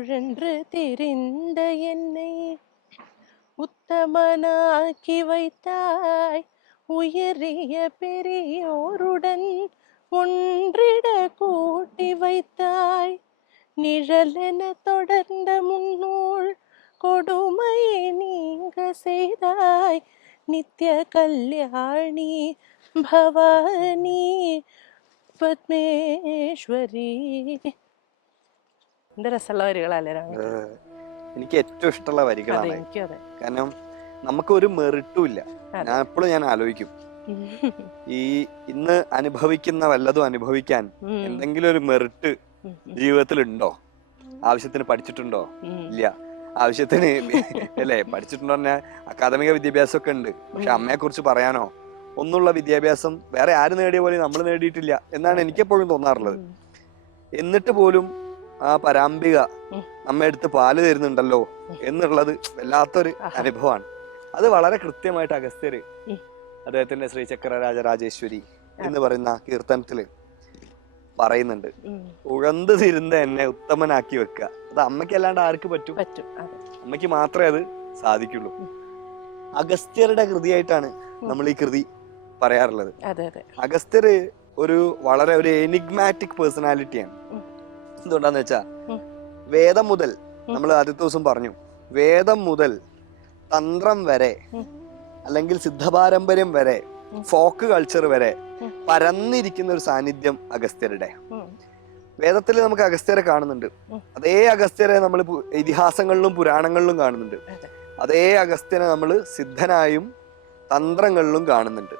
உழன்று திரிந்த என்னை உத்தமனாக்கி வைத்தாய். உயரிய பெரியோருடன் ஒன்றிட கூட்டி வைத்தாய். நிழலென தொடர்ந்த முன்னோள் கொடுமையை நீங்க செய்தாய். நித்ய கல்யாணி ഭവാനി പത്മേശ്വരി. എന്ത് രസമുള്ള വരികളല്ലേ രാമ? എനിക്ക് ഏറ്റവും ഇഷ്ടമുള്ള വരികളാണ്. എനിക്കും അതെ. കാരണം നമുക്ക് ഒരു മെറിറ്റും ഇല്ല. ഞാൻ ആലോചിക്കും, ഈ ഇന്ന് അനുഭവിക്കുന്ന വല്ലതും അനുഭവിക്കാൻ എന്തെങ്കിലും ഒരു മെറിറ്റ് ജീവിതത്തിൽ ഉണ്ടോ? ആവശ്യത്തിന് പഠിച്ചിട്ടുണ്ടോ? ഇല്ല. ആവശ്യത്തിന് അല്ലേ പഠിച്ചിട്ടുണ്ടോ പറഞ്ഞാൽ അക്കാദമിക വിദ്യാഭ്യാസം ഒക്കെ ഉണ്ട്. പക്ഷെ അമ്മയെ കുറിച്ച് പറയാനോ ഒന്നുള്ള വിദ്യാഭ്യാസം വേറെ ആര് നേടിയ പോലെ നമ്മൾ നേടിയിട്ടില്ല എന്നാണ് എനിക്കെപ്പോഴും തോന്നാറുള്ളത്. എന്നിട്ട് പോലും ആ പരാംബിക നമ്മെ എടുത്ത് പാല് തരുന്നുണ്ടല്ലോ എന്നുള്ളത് വല്ലാത്തൊരു അനുഭവമാണ്. അത് വളരെ കൃത്യമായിട്ട് അഗസ്ത്യര് അദ്ദേഹത്തിന്റെ ശ്രീചക്ര രാജരാജേശ്വരി എന്ന് പറയുന്ന കീർത്തനത്തില് പറയുന്നുണ്ട്. ഉഴന്നു തിരുന്ന എന്നെ ഉത്തമനാക്കി വെക്കുക. അത് അമ്മയ്ക്ക് അല്ലാണ്ട് ആർക്ക് പറ്റും? അമ്മയ്ക്ക് മാത്രമേ അത് സാധിക്കുള്ളൂ. അഗസ്ത്യരുടെ കൃതിയായിട്ടാണ് നമ്മൾ ഈ കൃതി പറയാറുള്ളത്. അഗസ്ത്യർ ഒരു വളരെ ഒരു എനിഗ്മാറ്റിക് പേഴ്സണാലിറ്റിയാണ്. എന്തുകൊണ്ടാന്ന് വെച്ചാ വേദം മുതൽ, നമ്മൾ ആദ്യത്തെ ദിവസം പറഞ്ഞു, വേദം മുതൽ തന്ത്രം വരെ അല്ലെങ്കിൽ സിദ്ധപാരമ്പര്യം വരെ ഫോക്ക് കൾച്ചർ വരെ പരന്നിരിക്കുന്ന ഒരു സാന്നിധ്യം അഗസ്ത്യരുടെ. വേദത്തിൽ നമുക്ക് അഗസ്ത്യരെ കാണുന്നുണ്ട്. അതേ അഗസ്ത്യരെ നമ്മൾ ഇതിഹാസങ്ങളിലും പുരാണങ്ങളിലും കാണുന്നുണ്ട്. അതേ അഗസ്ത്യനെ നമ്മൾ സിദ്ധനായും തന്ത്രങ്ങളിലും കാണുന്നുണ്ട്.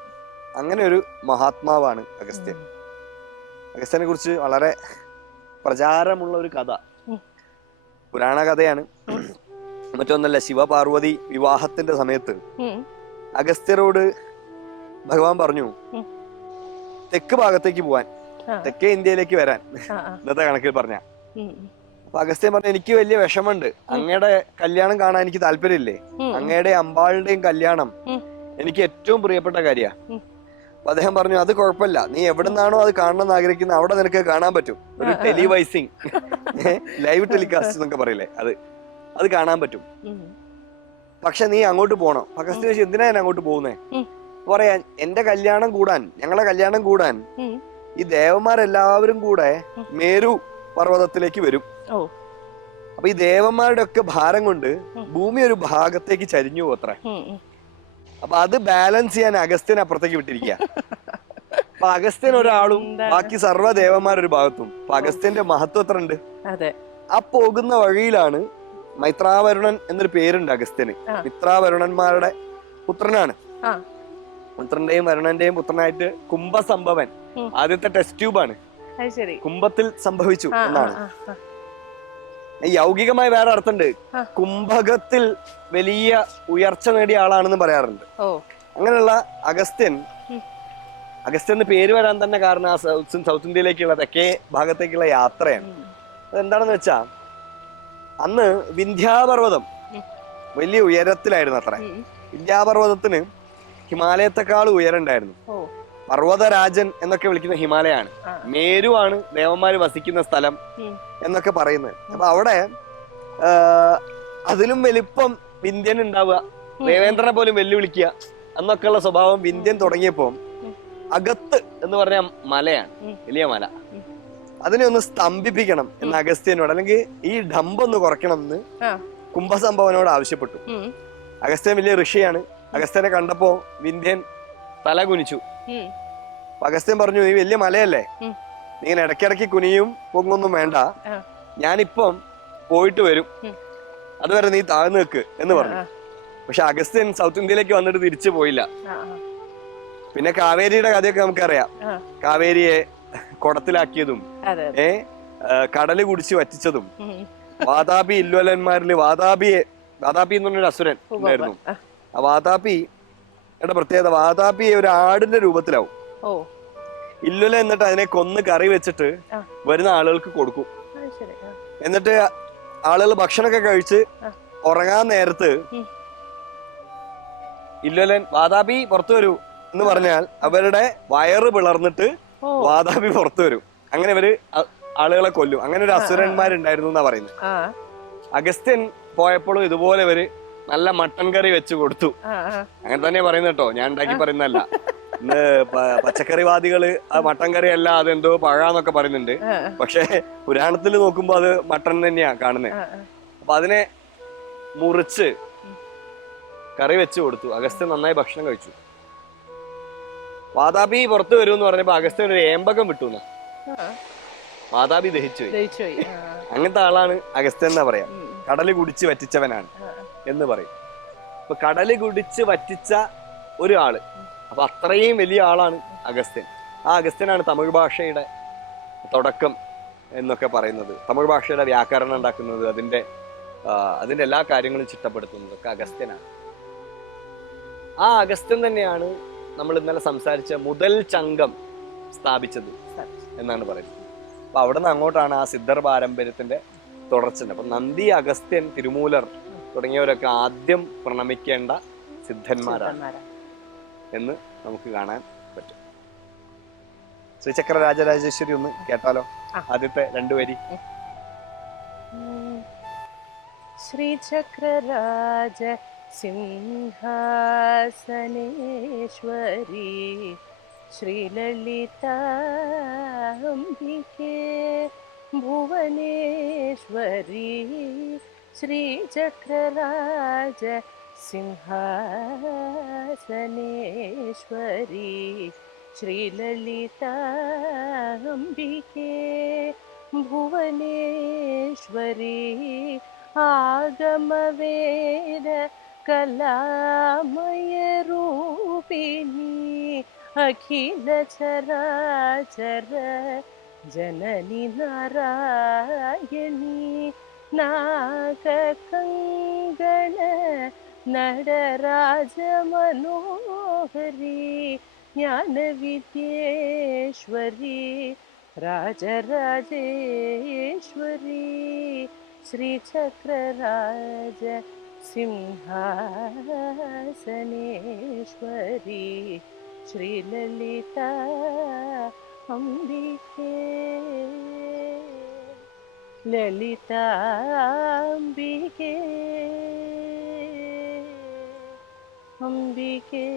അങ്ങനെ ഒരു മഹാത്മാവാണ് അഗസ്ത്യൻ. അഗസ്ത്യനെ കുറിച്ച് വളരെ പ്രചാരമുള്ള ഒരു കഥ, പുരാണ കഥയാണ്. മറ്റൊന്നല്ല, ശിവപാർവതി വിവാഹത്തിന്റെ സമയത്ത് അഗസ്ത്യരോട് ഭഗവാൻ പറഞ്ഞു തെക്ക് ഭാഗത്തേക്ക് പോവാൻ, തെക്കേ ഇന്ത്യയിലേക്ക് വരാൻ, ഇന്നത്തെ കണക്കിൽ പറഞ്ഞ. അപ്പൊ അഗസ്ത്യൻ പറഞ്ഞു, എനിക്ക് വലിയ വിഷമുണ്ട്, അങ്ങയുടെ കല്യാണം കാണാൻ എനിക്ക് താല്പര്യമില്ലേ, അങ്ങയുടെ അമ്പാളുടെയും കല്യാണം എനിക്ക് ഏറ്റവും പ്രിയപ്പെട്ട കാര്യ. അപ്പൊ അദ്ദേഹം പറഞ്ഞു, അത് കുഴപ്പമില്ല, നീ എവിടുന്നാണോ അത് കാണണം എന്ന് ആഗ്രഹിക്കുന്നത് അവിടെ നിനക്ക് കാണാൻ പറ്റും. ഒരു ടെലിവൈസിങ്, ലൈവ് ടെലികാസ്റ്റ് എന്നൊക്കെ പറയില്ലേ, അത് കാണാൻ പറ്റും. പക്ഷെ നീ അങ്ങോട്ട് പോണം. അഗസ്ത്യൻ ചോദിച്ചു, എന്തിനാ ഞാൻ അങ്ങോട്ട് പോകുന്നേ? പറയാ, എന്റെ കല്യാണം കൂടാൻ, ഞങ്ങളെ കല്യാണം കൂടാൻ ഈ ദേവന്മാരെല്ലാവരും കൂടെ മേരു പർവ്വതത്തിലേക്ക് വരും. അപ്പൊ ഈ ദേവന്മാരുടെ ഒക്കെ ഭാരം കൊണ്ട് ഭൂമി ഒരു ഭാഗത്തേക്ക് ചരിഞ്ഞു പോത്രേ. അപ്പൊ അത് ബാലൻസ് ചെയ്യാൻ അഗസ്ത്യൻ അപ്പുറത്തേക്ക് വിട്ടിരിക്കുക. അപ്പൊ അഗസ്ത്യൻ ഒരാളും ബാക്കി സർവ്വ ദേവന്മാരൊരു ഭാഗത്തും. അപ്പൊ അഗസ്ത്യന്റെ മഹത്വം എത്ര ഉണ്ട്. ആ പോകുന്ന വഴിയിലാണ് മൈത്രാവരുണൻ എന്നൊരു പേരുണ്ട് അഗസ്ത്യന്. മിത്രാവരുണന്മാരുടെ പുത്രനാണ്. പുത്രന്റെയും വരുണന്റെയും പുത്രനായിട്ട് കുംഭസംഭവൻ, ആദ്യത്തെ ടെസ്റ്റ് ട്യൂബാണ്, കുംഭത്തിൽ സംഭവിച്ചു എന്നാണ്. യൗകികമായി വേറെ അർത്ഥമുണ്ട്. കുംഭകത്തിൽ വലിയ ഉയർച്ച നേടിയ ആളാണെന്ന് പറയാറുണ്ട്. അങ്ങനെയുള്ള അഗസ്ത്യന് പേര് വരാൻ തന്നെ കാരണം ആ സൗത്ത് ഇന്ത്യയിലേക്കുള്ള തെക്കേ ഭാഗത്തേക്കുള്ള യാത്രയാണ്. അതെന്താണെന്ന് വെച്ചാ, അന്ന് വിന്ധ്യാപർവ്വതം വലിയ ഉയരത്തിലായിരുന്നു അത്ര. വിന്ധ്യാപർവ്വതത്തിന് ഹിമാലയത്തെക്കാൾ ഉയരണ്ടായിരുന്നു. പർവ്വതരാജൻ എന്നൊക്കെ വിളിക്കുന്ന ഹിമാലയാണ്. മേരുവാണ് ദേവന്മാര് വസിക്കുന്ന സ്ഥലം എന്നൊക്കെ പറയുന്നത്. അപ്പൊ അവിടെ അതിലും വലിപ്പം വിന്ധ്യൻ ഉണ്ടാവുക, ദേവേന്ദ്രനെ പോലും വെല്ലുവിളിക്കുക എന്നൊക്കെയുള്ള സ്വഭാവം വിന്ധ്യൻ തുടങ്ങിയപ്പോ അഗത്ത് എന്ന് പറഞ്ഞ മലയാണ്, വലിയ മല, അതിനെ ഒന്ന് സ്തംഭിപ്പിക്കണം എന്ന് അഗസ്ത്യനോട്, അല്ലെങ്കിൽ ഈ ഡമ്പൊന്ന് കുറയ്ക്കണം എന്ന് കുംഭസംഭവനോട് ആവശ്യപ്പെട്ടു. അഗസ്ത്യൻ വലിയ ഋഷിയാണ്. അഗസ്ത്യനെ കണ്ടപ്പോ വിന്ധ്യൻ തല കുനിച്ചു. അഗസ്ത്യൻ പറഞ്ഞു, നീ വലിയ മലയല്ലേ, നീ ഇങ്ങനെ ഇടയ്ക്കിടയ്ക്ക് കുനിയും പൊങ്ങൊന്നും വേണ്ട, ഞാനിപ്പം പോയിട്ട് വരും, അതുവരെ നീ താഴ്ന്നു നിൽക്ക് എന്ന് പറഞ്ഞു. പക്ഷെ അഗസ്ത്യൻ സൗത്ത് ഇന്ത്യയിലേക്ക് വന്നിട്ട് തിരിച്ചു പോയില്ല. പിന്നെ കാവേരിയുടെ കഥയൊക്കെ നമുക്കറിയാം. കാവേരിയെ കുടത്തിലാക്കിയതും കടല് കുടിച്ച് വറ്റിച്ചതും, വാതാപി ഇല്വലന്മാരില് വാതാപി എന്ന് പറഞ്ഞൊരു അസുരൻ ഉണ്ടായിരുന്നു. ആ വാതാപിയുടെ പ്രത്യേകത, വാതാപിയെ ഒരു ആടിന്റെ രൂപത്തിലാവും. ഇല്ലുല എന്നിട്ട് അതിനെ കൊന്ന് കറി വെച്ചിട്ട് വരുന്ന ആളുകൾക്ക് കൊടുക്കും. എന്നിട്ട് ആളുകൾ ഭക്ഷണമൊക്കെ കഴിച്ച് ഉറങ്ങാൻ നേരത്ത് ഇല്ലുലൻ വാതാപി പുറത്തു വരൂ എന്ന് പറഞ്ഞാൽ അവരുടെ വയറ് പിളർന്നിട്ട് വാതാപി പുറത്തു വരും. അങ്ങനെ ഇവര് ആളുകളെ കൊല്ലും. അങ്ങനെ ഒരു അസുരന്മാരുണ്ടായിരുന്നു എന്നാ പറയുന്നത്. അഗസ്ത്യൻ പോയപ്പോഴും ഇതുപോലെ ഇവര് നല്ല മട്ടൻ കറി വെച്ച് കൊടുത്തു. അങ്ങനെ തന്നെ പറയുന്നത് കേട്ടോ, ഞാൻ ഉണ്ടാക്കി പറയുന്നതല്ല. ഇന്ന് പച്ചക്കറിവാദികള് ആ മട്ടൻ കറി അല്ല അതെന്തോ പഴാന്നൊക്കെ പറയുന്നുണ്ട്. പക്ഷെ പുരാണത്തിൽ നോക്കുമ്പോ അത് മട്ടൻ തന്നെയാ കാണുന്നത്. അപ്പൊ അതിനെ മുറിച്ച് കറി വെച്ച് കൊടുത്തു. അഗസ്ത്യൻ നന്നായി ഭക്ഷണം കഴിച്ചു. വാതാപി പുറത്തു വരും എന്ന് പറഞ്ഞപ്പോ അഗസ്ത്യൻ ഒരു ഏമ്പകം വിട്ടു. വാതാപി ദഹിച്ചു പോയി. അങ്ങനത്തെ ആളാണ് അഗസ്ത്യൻ എന്നാ പറയാ. കടല് കുടിച്ച് വറ്റിച്ചവനാണ് എന്ന് പറയും. അപ്പൊ കടല് കുടിച്ച് വറ്റിച്ച ഒരാള്, അപ്പൊ അത്രയും വലിയ ആളാണ് അഗസ്ത്യൻ. ആ അഗസ്ത്യനാണ് തമിഴ് ഭാഷയുടെ തുടക്കം എന്നൊക്കെ പറയുന്നത്. തമിഴ് ഭാഷയുടെ വ്യാകരണം ഉണ്ടാക്കുന്നത്, അതിന്റെ എല്ലാ കാര്യങ്ങളും ചിട്ടപ്പെടുത്തുന്നത് ഒക്കെ അഗസ്ത്യനാണ്. ആ അഗസ്ത്യൻ തന്നെയാണ് നമ്മൾ ഇന്നലെ സംസാരിച്ച മുതൽ ചങ്കം സ്ഥാപിച്ചത് എന്നാണ് പറയുന്നത്. അപ്പൊ അവിടെ നിന്ന് അങ്ങോട്ടാണ് ആ സിദ്ധർ പാരമ്പര്യത്തിന്റെ തുടർച്ച. അപ്പൊ നന്ദി, അഗസ്ത്യൻ, തിരുമൂലർ തുടങ്ങിയവരൊക്കെ ആദ്യം പ്രണമിക്കേണ്ട സിദ്ധന്മാരാണ് എന്ന് നമുക്ക് കാണാൻ പറ്റും. ശ്രീചക്ര രാജരാജേശ്വരി ഒന്ന് കേട്ടാലോ, ആദ്യത്തെ 2 വരി. ശ്രീചക്രരാജ സിംഹാസനേശ്വരി ശ്രീലളിതാംബികേ ഭുവനേശ്വരി ശ്രീചക്രരാജ സിംഹാസനേശ്വരി ശ്രീലളിതാംബികേ ഭുവനേശ്വരി ആഗമവേദ കലാമയരൂപിണി അഖില ചരാചര ജനനി നാരായണി നാഗകങ്കണ നടരാജ മനോഹരി ജ്ഞാനവിദ്യേശ്വരി രാജരാജേശ്വരി ശ്രീചക്രരാജ സിംഹാസനേശ്വരി ശ്രീലളിതാ അംബികേ ലളിതാംബികേ അംബികേ